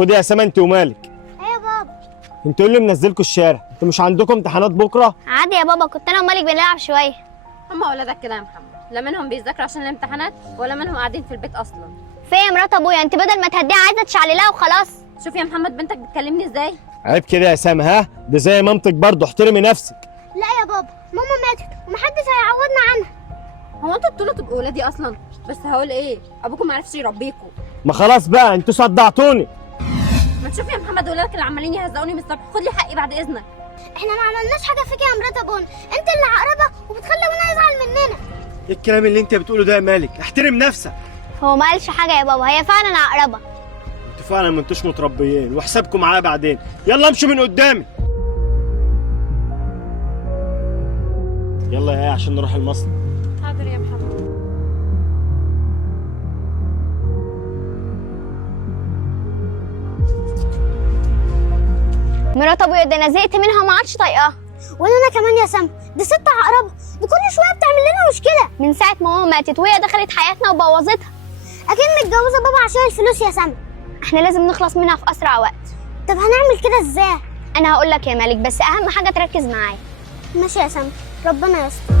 خدي يا سما انت ومالك. ايه يا بابا؟ انتوا اللي منزلكوا الشارع، انتوا مش عندكم امتحانات بكره؟ عادي يا بابا، كنت انا ومالك بنلعب شويه. هم اولادك كده يا محمد، لا منهم بيذاكروا عشان الامتحانات ولا منهم قاعدين في البيت اصلا. في يا مرات ابويا، انت بدل ما تهديها عايزه تشعللها وخلاص. شوف يا محمد بنتك بتكلمني ازاي. عيب كده يا سما، ها ده زي مامتك برضه، احترمي نفسك. لا يا بابا، ماما ماتت ومحدش هيعوضنا عنها. هو انتوا بتقولوا تبقوا ولادي اصلا؟ بس هقول ايه، ابوكم ما عرفش يربيكم. ما خلاص بقى انتوا صدعتوني. ما تشوف يا محمد ولادك اللي عمالين يهزقوني من الصبح، خد لي حقي بعد اذنك. احنا ما عملناش حاجه فيك يا مرات ابونا، انت اللي عقربه وبتخلي ابونا يزعل مننا. ايه الكلام اللي انت بتقوله ده يا مالك؟ احترم نفسك. هو ما قالش حاجه يا بابا، هي فعلا عقربه. انتوا فعلا ما انتوش متربيين، وحسابكم معايا بعدين. يلا امشوا من قدامي. يلا يا عشان نروح المصنع. حاضر يا محمد. مرات ابويا ده انا زهقت منها وما عادش طايقاها. وانا كمان يا سما، دي ست عقربه، دي كل شويه بتعمل لنا مشكله من ساعه ما ماما ماتت وهي دخلت حياتنا وبوظتها. اكيد متجوزه بابا عشان الفلوس يا سما. احنا لازم نخلص منها في اسرع وقت. طب هنعمل كده ازاي؟ انا هقول لك يا مالك، بس اهم حاجه تركز معايا. ماشي يا سما، ربنا يستر.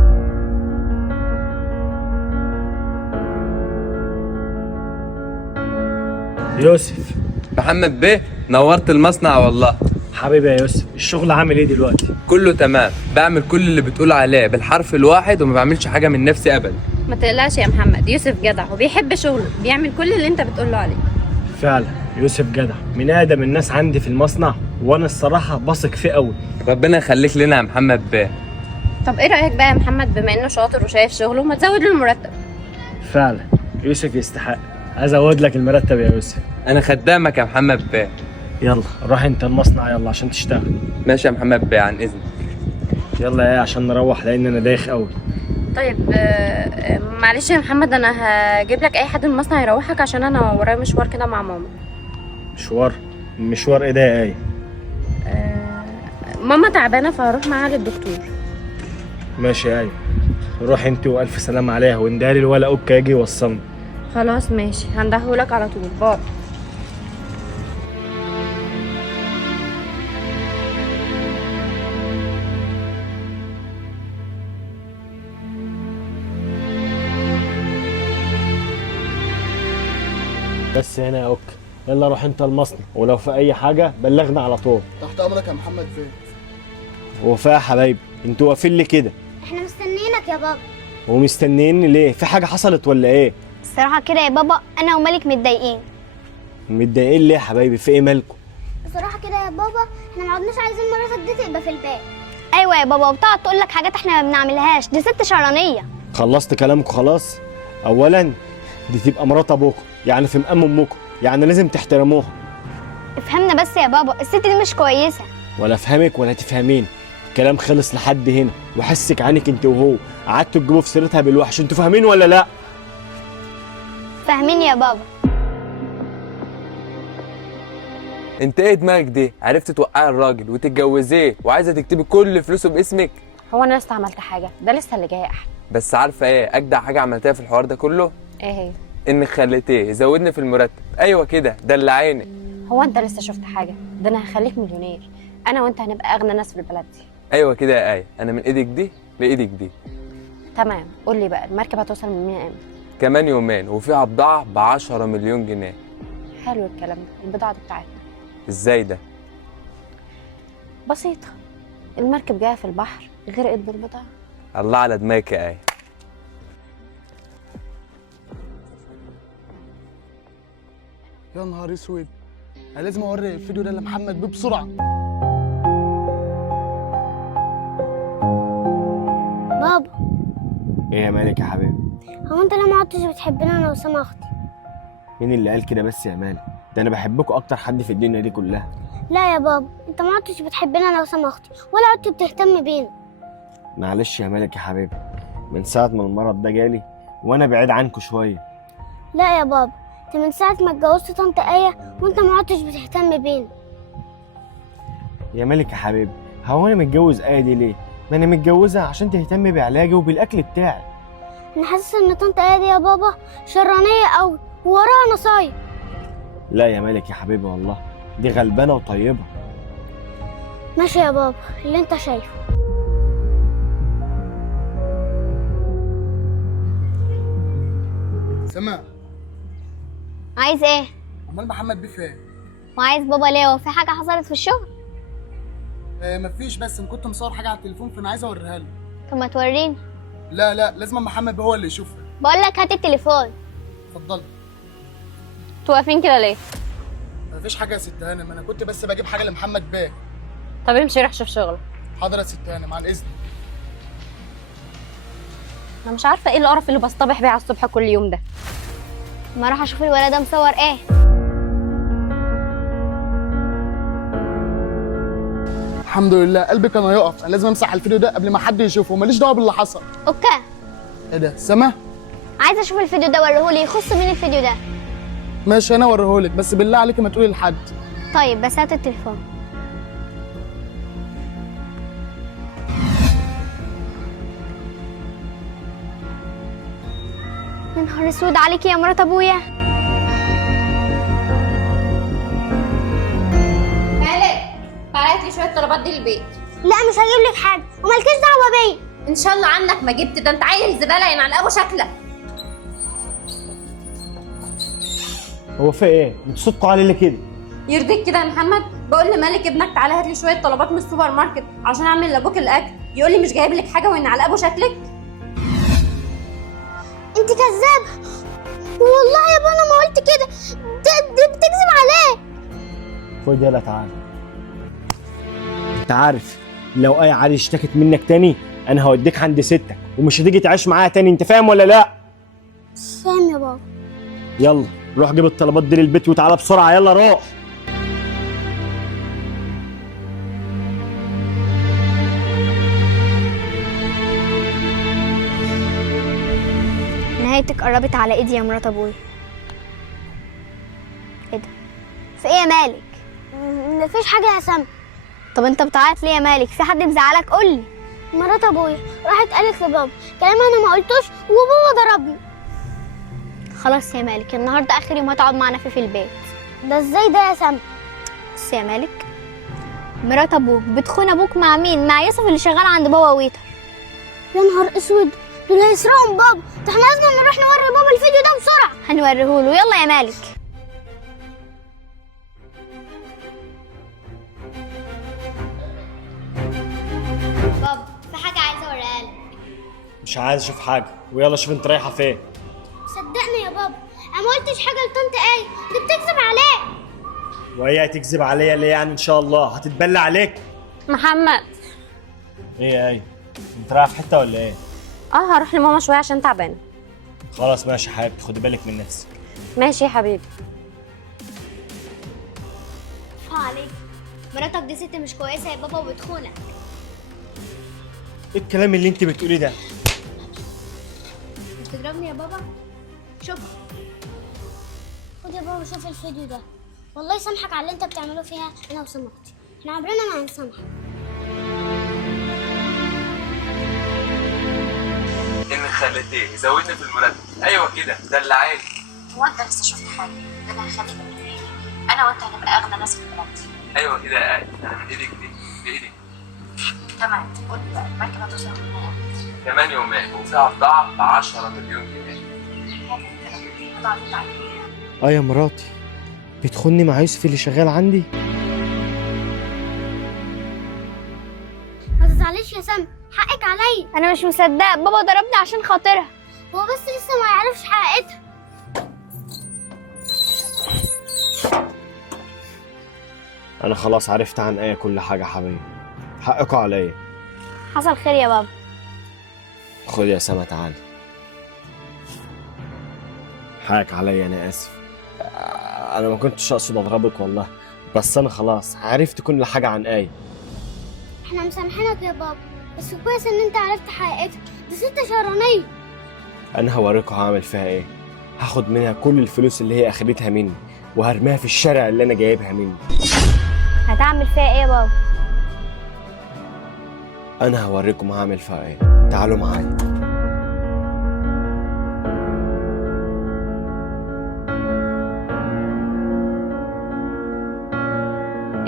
يوسف. محمد بيه، نورت المصنع والله. حبيبي يا يوسف، الشغل عامل ايه دلوقتي؟ كله تمام، بعمل كل اللي بتقول عليه بالحرف الواحد وما بعملش حاجه من نفسي ابدا. ما تقلقش يا محمد، يوسف جدع وبيحب شغله، بيعمل كل اللي انت بتقول له عليه. فعلا يوسف جدع، من اقدم الناس عندي في المصنع، وانا الصراحه بثق فيه قوي. ربنا يخليك لنا يا محمد بيه. طب ايه رايك بقى يا محمد، بما انه شاطر وشايف شغله، ما تزود له المرتب؟ فعلا يوسف يستحق. ازود لك المرتب يا يوسف. انا خدامك يا محمد بيه. يلا روح انت المصنع يلا عشان تشتغل. ماشي يا محمد بيه، عن اذنك. يلا يا عشان نروح لان انا دايخ قوي. طيب معلش يا محمد، انا هجيب لك اي حد من المصنع يروحك عشان انا ورايا مشوار كده مع ماما. مشوار ايه ده يا ايه؟ ماما تعبانه فهروح معاها للدكتور. ماشي يا ايه، روح انت والف سلام عليها، واندهلي الولا اوكا يجي يوصلني. خلاص ماشي، هندهولك على طول. باي. بس هنا يا اوكا، يلا روح انت المصنع، ولو في اي حاجه بلغنا على طول. تحت امرك يا محمد. فين؟ وفاء يا حبايبي، انتوا واقفين لي كده؟ احنا مستنيينك يا بابا. ومستنيني ليه؟ في حاجه حصلت ولا ايه؟ الصراحه كده يا بابا، انا ومالك متضايقين. متضايقين ليه يا حبايبي؟ في ايه مالكم؟ بصراحه كده يا بابا، احنا ما عدناش عايزين مراتك دي تبقى في البيت. ايوه يا بابا، وبتقعد تقول لك حاجات احنا ما بنعملهاش، دي ست شرانيه. خلصت كلامكم خلاص؟ اولا دي تبقى مرات ابوكم، يعني في مقام امكم، يعني لازم تحترموها. افهمنا بس يا بابا، الست دي مش كويسه. ولا افهمك ولا تفهمين، الكلام خلص لحد هنا، وحسك عنك انت وهو قعدتوا تجيبوا في سيرتها بالوحش. انتوا فاهمين ولا لا؟ فاهمين يا بابا. انت ايه دماغك دي؟ عرفت توقعي الراجل وتتجوزيه وعايزه تكتبي كل فلوسه باسمك؟ هو انا لسه عملت حاجه؟ ده لسه اللي جاي احلى. بس عارفه ايه اجدع حاجه عملتها في الحوار ده كله؟ ايه هي؟ انك خليتيه يزودني في المرتب. ايوه كده، دلعيني. هو انت لسه شفت حاجه؟ ده انا هخليك مليونير، انا وانت هنبقى اغنى ناس في البلد دي. ايوه كده يا ايه، انا من ايدك دي لايدك دي. تمام، قول لي بقى المركب هتوصل من مين امتى؟ كمان يومين، وفيها بضاعه ب10 مليون جنيه. حلو الكلام ده. البضاعه دي بتاعتنا. ازاي ده؟ بسيطه، المركب جايه في البحر غرقت بالبضاعه. الله على دماغك يا ايه. يا نهار اسود، انا لازم اوري الفيديو ده لمحمد بيه بسرعه. بابا، ايه يا مالك يا حبيبي؟ هو انت ليه ما عدتش بتحبنا انا وسما اختي؟ مين اللي قال كده بس يا مالك؟ ده انا بحبكوا اكتر حد في الدنيا دي كلها. لا يا بابا، انت ما عدتش بتحبنا انا وسما اختي، ولا عدت بتهتم بينا. معلش يا مالك يا حبيبي، من ساعه ما المرض ده جالي وانا بعيد عنكوا شويه. لا يا بابا، انت من ساعه ما اتجوزت طنط ايه وانت ما عدتش بتهتم بينا. يا مالك يا حبيبي، هو انا متجوز ايه دي ليه؟ ما انا متجوزها عشان تهتم بعلاجي وبالاكل بتاعي. انا حاسه ان طنط ايه دي يا بابا شرانيه قوي ووراها نصايب. لا يا مالك يا حبيبي والله، دي غلبانه وطيبه. ماشي يا بابا اللي انت شايفه. سما، عايز ايه؟ امال محمد بيه فين؟ وعايز بابا ليه؟ هو في حاجه حصلت في الشغل؟ مفيش، بس انا كنت مصور حاجه على التليفون فانا عايز اوريها له. طب ما توريني. لا لازم محمد بيه هو اللي يشوفها. بقول لك هات التليفون. اتفضلي. انتوا واقفين كده ليه؟ مفيش حاجه يا ست هانم، انا كنت بس بجيب حاجه لمحمد بيه. طب امشي روح شوف شغلك. حاضر يا ست هانم، مع الاذن. انا مش عارفه ايه القرف اللي بصطبح بيه على الصبح كل يوم ده. ما اروح اشوف الولد ده مصور ايه. الحمد لله قلبي كان هيقف، انا لازم امسح الفيديو ده قبل ما حد يشوفه، ماليش دعوه باللي حصل. اوكي. ايه ده سما؟ عايزه اشوف الفيديو ده، وريهولي. يخص مين الفيديو ده؟ ماشي انا اوريهولك، بس بالله عليكي ما تقولي لحد. طيب بس هات التليفون. يا نهار اسود عليكي يا مرات ابويا. مالك؟ بعت لي شويه طلبات دي للبيت. لا مش هجيب لك حاجه ومالكيش دعوه بيا. ان شاء الله عنك ما جبت، ده انت عيل زباله يعني على ابو شكلك. هو في ايه؟ انتوا صوتكوا عالي ليه كده؟ يرضيك كده يا محمد؟ بقول لمالك ابنك تعالى هات لي شويه طلبات من السوبر ماركت عشان اعمل لابوك الاكل، يقول لي مش جايب لك حاجه وان على ابو شكلك. انت كذاب. والله يا بابا ما قلت كده. دي بتكذب عليه. خد يلا تعالى. انت عارف لو اي عادي اشتكت منك تاني انا هوديك عند ستك ومش هتيجي تعيش معاها تاني، انت فاهم ولا لا؟ فاهم يا بابا. يلا روح جيب الطلبات دي للبيت وتعالى بسرعه، يلا روح. نهايتك قربت على ايدي يا مرات ابويا. ايه ده؟ في ايه يا مالك؟ مفيش حاجه يا سما. طب انت بتعيط ليه يا مالك؟ في حد مزعلك؟ قولي. مرات ابويا راحت قالت لبابا كلام انا ما قلتوش وبابا ضربني. خلاص يا مالك النهارده اخر يوم هتقعد معنا في البيت. ده ازاي ده يا سما؟ بس يا مالك مرات ابوك بتخون ابوك مع مين؟ مع يوسف اللي شغال عند بابا ويتر. يا نهار اسود، دول هيسرقوا بابا. ده احنا لازم نروح نوري بابا الفيديو ده بسرعه. هنوريهوله. يلا يا مالك. بابا في حاجه عايزه اوريها لك. مش عايز اشوف حاجه، ويلا شوف انت رايحه فين. صدقني يا بابا انا ما قلتش حاجه لطنط ايه، دي بتكذب عليه. وهي هتكذب عليا ليه يعني؟ ان شاء الله هتتبلى عليك. محمد. ايه يا ايه؟ انت رايح في حته ولا ايه؟ هروح لماما شويه عشان تعبانه. خلاص ماشي يا حبيبتي، خدي بالك من نفسك. ماشي يا حبيبي. عليك مراتك دي ست مش كويسه يا بابا وبتخونك. ايه الكلام اللي انت بتقوليه ده؟ مش تضربني يا بابا؟ شوف خد يا بابا شوف الفيديو ده. والله يسامحك على اللي انت بتعمله فيها انا وسماختي. احنا عمرنا ما هنسامحك. ان خليتيه زودني في المرتب. ايوه كده دلعاني. هو انت لسه شفت حاجه؟ ده انا هخليك انا وانت هنبقى اغنى ناس في البلد. ايوه كده يا آية، انا من ايدك دي بايدك. تمام. قول لي بقى المركبه هتوصل منها امتى؟ كمان يومين وفيها بضاعه ب 10 مليون جنيه. اه يا مراتي بتخوني مع يوسف اللي شغال عندي. ما تزعليش يا سما، حقك عليا. انا مش مصدقه بابا ضربني عشان خاطرها. هو بس لسه ما يعرفش حقيقتها. انا خلاص عرفت عن ايه كل حاجه حبيبي، حقكوا عليا. حصل خير يا بابا. خد يا سما تعالي. حقك عليا، انا اسف. انا ما كنتش اقصد اضربك والله، بس انا خلاص عرفت كل حاجه عن ايه. احنا مسامحينك يا بابا، بس كويس ان انت عرفت حقيقتها. دي ست شرانيه. انا هوريكوا هعمل فيها ايه. هاخد منها كل الفلوس اللي هي اخدتها مني وهرميها في الشارع اللي انا جايبها مني. هتعمل فيها ايه يا بابا؟ انا هوريكم هعمل فيها ايه. تعالوا معايا.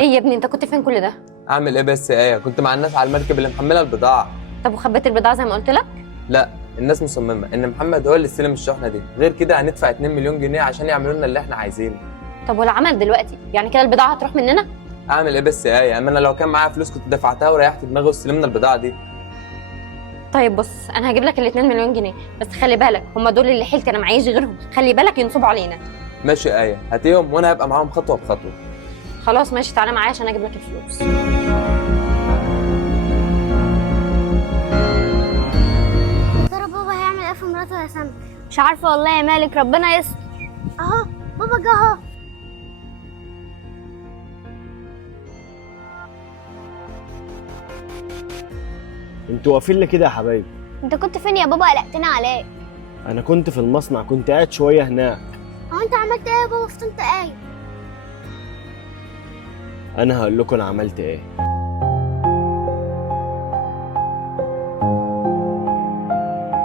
ايه يا ابني انت كنت فين كل ده؟ اعمل ايه بس يا ايه؟ كنت مع الناس على المركب اللي محمله البضاعه. طب وخبيت البضاعه زي ما قلت لك؟ لا، الناس مصممه ان محمد هو اللي استلم الشحنه دي، غير كده هندفع 2 مليون جنيه عشان يعملوا لنا اللي احنا عايزينه. طب والعمل دلوقتي يعني كده البضاعه هتروح مننا؟ اعمل ايه بس يا ايه؟ اما انا لو كان معايا فلوس كنت دفعتها وريحت دماغي واستلمنا البضاعه دي. طيب بص انا هجيب لك ال 2 مليون جنيه، بس خلي بالك هم دول اللي حيلتي، انا معيش غيرهم، خلي بالك ينصبوا علينا. ماشي يا ايه، هاتيهم وانا هبقى معاهم خطوه بخطوه. خلاص ماشي، تعالى معايا عشان اجيب لك الفلوس. ترى بابا هيعمل ايه في مراته يا سما؟ مش عارفه والله يا مالك، ربنا يستر. اهو بابا جه اهو. انتوا واقفين لي كده يا حبايبي؟ انت كنت فين يا بابا؟ قلقتنا عليك. انا كنت في المصنع، كنت قاعد شويه هناك. هو انت عملت ايه يا بابا؟ فضلت قايم. انا هقول لكم انا عملت ايه.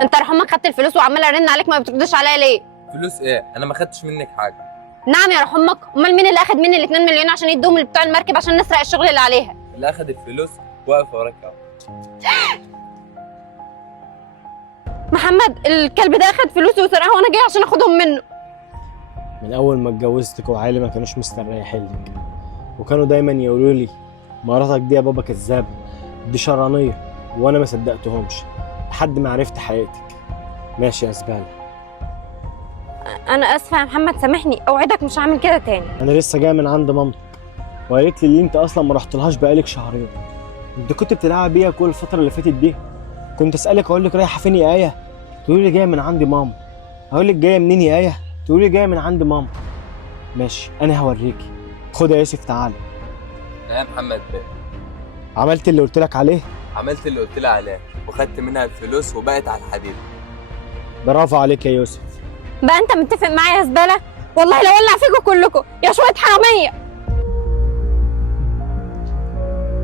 انت رحمك خدت الفلوس وعمال ارن عليك ما بتردش عليا ليه؟ فلوس ايه؟ انا ما خدتش منك حاجه. نعم يا رحمك، امال مين اللي اخد مني ال 2 مليون عشان يدوهم لبتوع المركب عشان نسرق الشغل اللي عليها؟ اللي اخد الفلوس واقف وراك اهو. محمد الكلب ده اخد فلوسي وسرقها وانا جاي عشان اخدهم منه. من اول ما اتجوزتك وعيالي ما كانوش مستريحين لك، وكانوا دايما يقولوا لي مراتك دي يا بابا كذابه، دي شرانيه، وانا ما صدقتهمش لحد ما عرفت حقيقتك. ماشي يا زباله. انا اسفه يا محمد، سامحني، اوعدك مش هعمل كده تاني. انا لسه جاي من عند مامتك وقالت لي اللي انت اصلا ما رحتلهاش بقالك شهرين. انت كنت بتلعب بيها كل الفتره اللي فاتت دي. كنت اسالك اقول لك رايحه فين يا ايه، تقولي لي جايه من عند ماما. اقول لك جايه منين يا ايه، تقولي لي جايه من عند ماما. ماشي انا هوريكي. خد يا يوسف تعالى. يا محمد بيه، عملت اللي قلت لك عليه؟ عملت اللي قلت لي عليه وخدت منها الفلوس وبقت على الحديد. برافو عليك يا يوسف. بقى انت متفق معايا يا زباله؟ والله لو ولع فيكم كلكم يا شويه حراميه.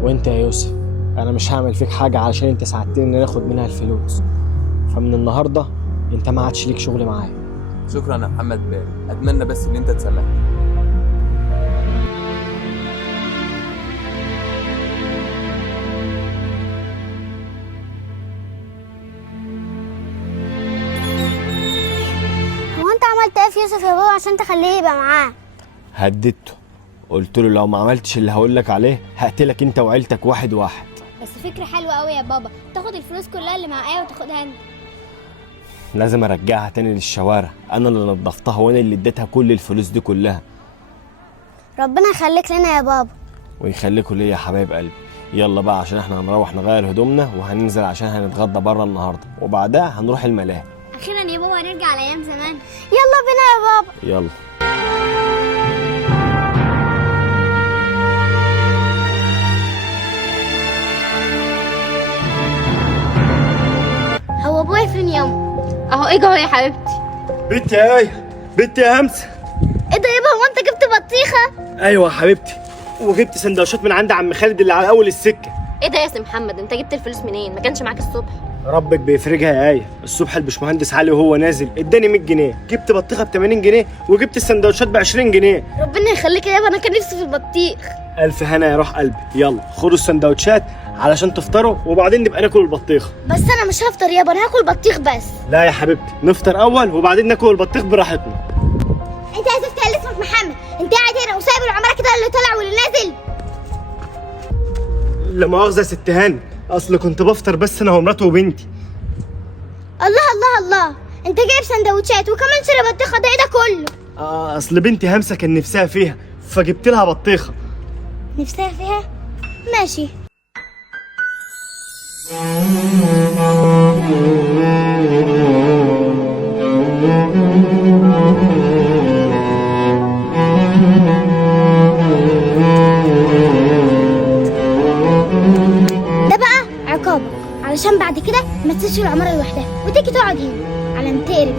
وانت يا يوسف انا مش هعمل فيك حاجه علشان انت ساعدتني ان ناخد منها الفلوس، فمن النهارده انت ما عادش ليك شغل معايا. شكرا يا محمد بيه، اتمنى بس ان انت تسامحني. هو انت عملت ايه في يوسف يا بابا عشان تخليه يبقى معاه؟ هددته، قلت له لو ما عملتش اللي هقول لك عليه هقتلك انت وعيلتك واحد واحد. بس فكره حلوه قوي يا بابا، تاخد الفلوس كلها اللي معايا وتاخدها انت. لازم ارجعها تاني للشوارع، انا اللي نظفتها وانا اللي اديتها كل الفلوس دي كلها. ربنا يخليك لنا يا بابا. ويخليكوا ليا يا حبايب قلبي. يلا بقى عشان احنا هنروح نغير هدومنا وهننزل عشان هنتغدى بره النهارده، وبعدها هنروح الملاهي. اخيرا يا بابا هنرجع لايام زمان. يلا بينا يا بابا. يلا. هو ابويا فين ياما؟ اهو ايه جوه يا حبيبتي؟ بنتي يا ايه، بنتي يا همسه. ايه ده يابا، هو انت جبت بطيخه؟ ايوه يا حبيبتي، وجبت سندوتشات من عند عم خالد اللي على اول السكه. ايه ده يا سي محمد، انت جبت الفلوس منين؟ ما كانش معاك الصبح؟ ربك بيفرجها يا ايه. الصبح الباشمهندس علي وهو نازل اداني 100 جنيه، جبت بطيخه ب 80 جنيه وجبت السندوتشات ب 20 جنيه. ربنا يخليك يابا، انا كان نفسي في البطيخ. الف هنا يا روح قلبي. يلا خدوا السندوتشات علشان تفطروا وبعدين نبقى ناكل البطيخه. بس انا مش هفطر يابا، انا هاكل بطيخ بس. لا يا حبيبتي، نفطر اول وبعدين ناكل البطيخ براحتنا. انت يا زفت اللي اسمك محمد، انت قاعد هنا وسايب العماره كده اللي طالع واللي نازل. لا مؤاخذه يا ست هاني، اصل كنت بفطر بس انا ومراتي وبنتي. الله الله الله، انت جايب سندوتشات وكمان شرب بطيخه، ده ايه ده كله؟ اصل بنتي همسه كان نفسها فيها فجبت لها بطيخه. نفسها فيها؟ ماشي. ده بقى عقابك علشان بعد كده ما تسيبش العمارة لوحدها وتيجي تقعد هنا على ما تقرف.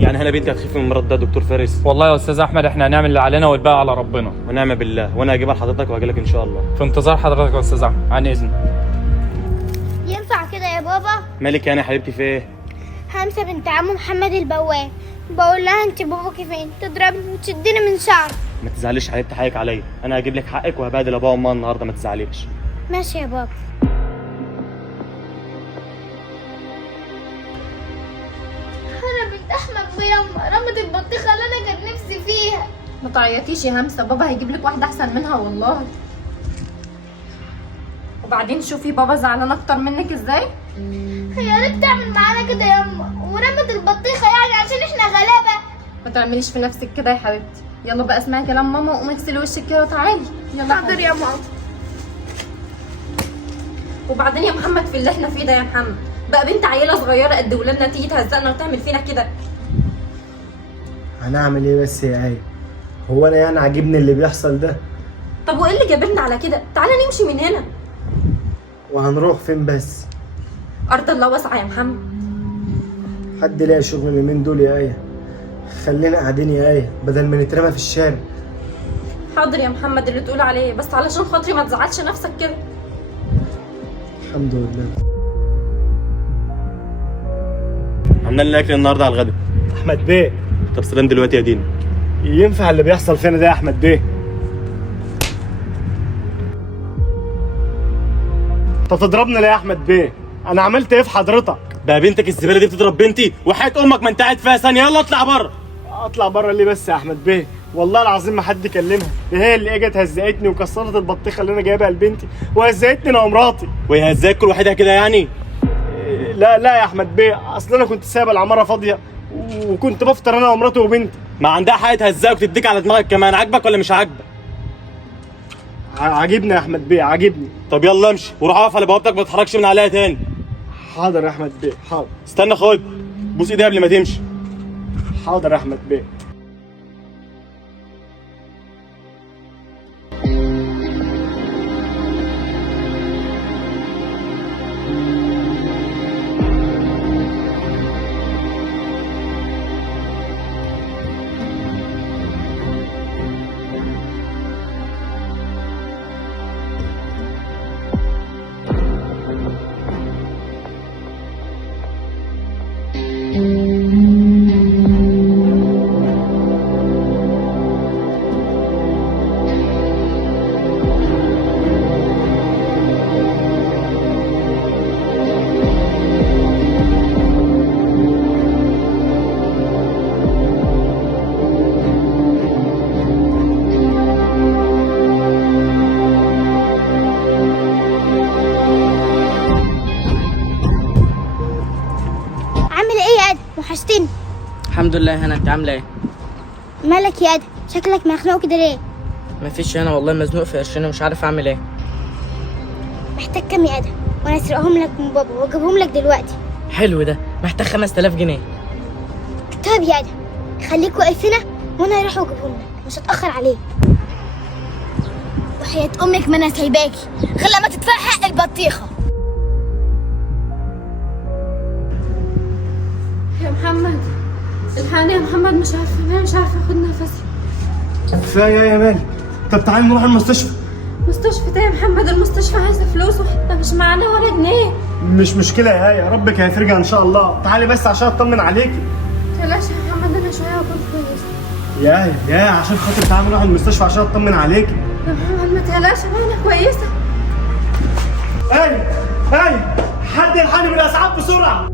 يعني هلا بنتي هتخف من المرض ده دكتور فارس؟ والله يا استاذ احمد احنا هنعمل اللي علينا والباقي على ربنا. ونعم بالله، وانا هجيبها لحضرتك وهجي لك ان شاء الله. في انتظار حضرتك يا استاذ احمد، عن اذنك. ينفع كده يا بابا؟ مالك يعني يا حبيبتي في ايه؟ همسة بنت عمو محمد البواب، بقول لها انت باباكي فين، تضربني وتشدني من شعري. ما تزعليش يا حبيبتي، حقك عليا، انا هجيب لك حقك وهبهدل ابوها وامها النهارده، ما تزعليش. ماشي يا بابا. انا بنت احمد بيما رمت البطيخه اللي انا كان نفسي فيها. ما تعيطيش يا همسه، بابا هيجيب لك واحده احسن منها والله. وبعدين شوفي بابا زعلان اكتر منك ازاي. هي ليه بتعمل معانا كده يا اما ورمت البطيخه يعني عشان احنا غلابه؟ ما تعمليش في نفسك كده يا حبيبتي. يلا بقى اسمعي كلام ماما وقومي اغسلي وشك كده وتعالي. يلا حاضر يا ماما. وبعدين يا محمد في اللي احنا فيه ده يا محمد، بقى بنت عيله صغيره قد ولادنا تيجي تهزقنا وتعمل فينا كده. هنعمل ايه بس يا آية؟ هو انا يعني عاجبني اللي بيحصل ده؟ طب وايه اللي جابرنا على كده؟ تعالى نمشي من هنا. وهنروح فين بس؟ ارض الله واسعه يا محمد. حد لاقي شغل اليومين دول يا آية؟ خلينا قاعدين يا آية بدل ما نترمى في الشارع. حاضر يا محمد اللي تقول عليه، بس علشان خاطري ما تزعلش نفسك كده. الحمد لله. عملنا لنا اكل النهارده على الغدا. احمد بيه. طب سلام دلوقتي يا دينا. ينفع اللي بيحصل فينا ده يا احمد بيه؟ انت تضربني ليه يا احمد بيه؟ انا عملت ايه في حضرتك؟ بقى بنتك الزباله دي بتضرب بنتي وحياه امك ما انت قاعد فيها ثانيه، يلا اطلع بره. اطلع بره ليه بس يا احمد بيه؟ والله العظيم ما حد كلمها، دي هي اللي اجت هزقتني وكسرت البطيخه اللي انا جايبها لبنتي وهزقتني انا ومراتي. وهي هزاك كل واحدها كده يعني؟ لا لا يا احمد بيه، اصل انا كنت سايبه العماره فاضيه وكنت بفطر انا ومراتي وبنتي. ما عندها حق تهزاك وتديك على دماغك كمان، عاجبك ولا مش عاجبك؟ عاجبني يا احمد بيه، عاجبني. طب يلا امشي وروح اقف على بوابتك ما تتحركش من عليها تاني. حاضر يا احمد بيه، حاضر. استنى خد بوس ايديها قبل ما تمشي. حاضر يا احمد بيه. وحشتني. الحمد لله. هنا انت عامله ايه؟ مالك يا ادم؟ شكلك مخنوق كده ليه؟ مفيش، انا والله مزنوق في قرشين ومش عارف اعمل ايه. محتاج كام يا ادم وانا اسرقهم لك من بابا واجيبهم لك دلوقتي؟ حلو ده، محتاج 5000 جنيه. طيب يا ادم خليك واقف هنا وانا هروح واجيبهم لك، مش هتاخر عليك. وحياة امك ما انا سايباكي غير لما تدفعي حق البطيخه. يا محمد الحقني يا محمد، مش عارفه اخد نفسي. كفايه يا مالك. طب تعالي نروح المستشفى. مستشفى ايه يا محمد؟ المستشفى عايزه فلوس واحنا مش معانا ولا جنيه. مش مشكله يا آية، ربك هيفرجها ان شاء الله. تعالي بس عشان اطمن عليكي. تلاش يا محمد، انا شويه واكون كويس. يا آية يا آية عشان خاطر تعالي نروح المستشفى عشان اطمن عليكي. يا محمد ما تقلقش، انا كويسه. آية آية حد يلحقني بالاسعاف بسرعه.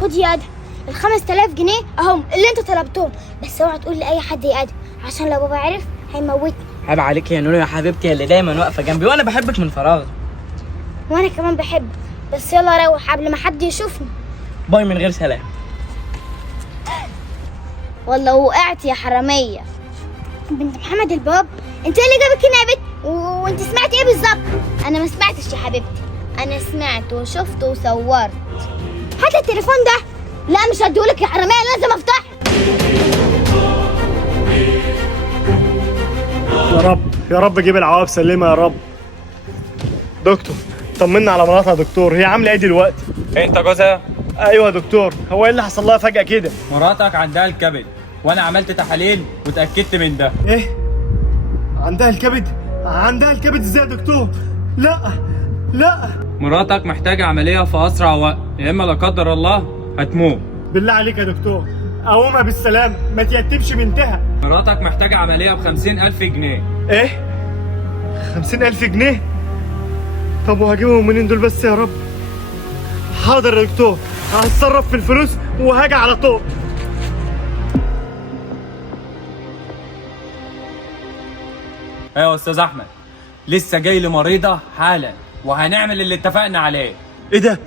خد يا ادم ال 5000 جنيه اهم اللي انت طلبتهم، بس اوعى تقول لاي حد يا ادم عشان لو بابا عرف هيموتني. عيب عليك يا نونو يا حبيبتي اللي دايما واقفه جنبي، وانا بحبك من فراغ. وانا كمان بحبك، بس يلا روح قبل ما حد يشوفني. باي من غير سلام. والله وقعت يا حراميه. بنت محمد الباب، انت اللي جابك هنا يا بنت؟ وانت سمعت ايه بالظبط؟ انا ما سمعتش يا حبيبتي، انا سمعت وشفت وصورت. هات التليفون ده. لا مش هديهولك يا حراميه، لازم افتحه. يا رب يا رب جيب العواب سليمه يا رب. دكتور طمنا على مراتها يا دكتور، هي عامله ايه دلوقتي؟ انت جوزها؟ ايوه يا دكتور. هو ايه اللي حصل لها فجاه كده؟ مراتك عندها الكبد وانا عملت تحاليل وتاكدت من ده. ايه؟ عندها الكبد؟ عندها الكبد ازاي يا دكتور؟ لا لا، مراتك محتاجه عمليه في اسرع وقت، يا اما لا قدر الله هتموت. بالله عليك يا دكتور قومها بالسلامه، ما تيتمش بنتها. مراتك محتاجه عمليه ب50,000 جنيه. ايه؟ 50,000 جنيه؟ طب وهجيبهم منين دول بس يا رب؟ حاضر يا دكتور، هتصرف في الفلوس وهاجي على طول. ايوه يا استاذ احمد، لسه جاي لي مريضه حالا وهنعمل اللي اتفقنا عليه. ايه ده؟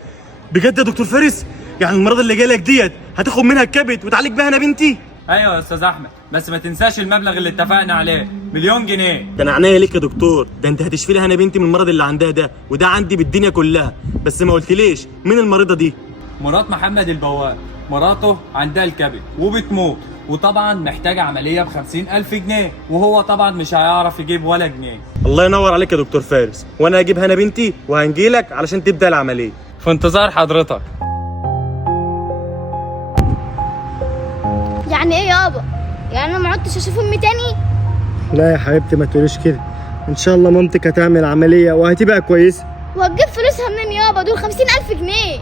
بجد يا دكتور فارس؟ يعني المرضى اللي جايلك ديت هتاخد منها الكبد وتعالج بيها انا بنتي؟ ايوه يا استاذ احمد، بس ما تنساش المبلغ اللي اتفقنا عليه، 1,000,000 جنيه. ده انا عنيا ليك يا دكتور، ده انت هتشفي لها انا بنتي من المرض اللي عندها ده، وده عندي بالدنيا كلها. بس ما قلتليش مين المريضه دي؟ مرات محمد البواب، مراته عندها الكبد وبتموت، وطبعا محتاجه عمليه ب50,000 جنيه، وهو طبعا مش هيعرف يجيب ولا جنيه. الله ينور عليك يا دكتور فارس، وانا هجيب هنا بنتي وهنجيلك علشان تبدا العمليه. في انتظار حضرتك. يعني ايه يابا؟ يعني انا ما عدتش اشوف امي تاني؟ لا يا حبيبتي ما تقوليش كده، ان شاء الله مامتك هتعمل عمليه وهتبقى كويسه. وهتجيب فلوسها منين يابا؟ دول 50,000 جنيه.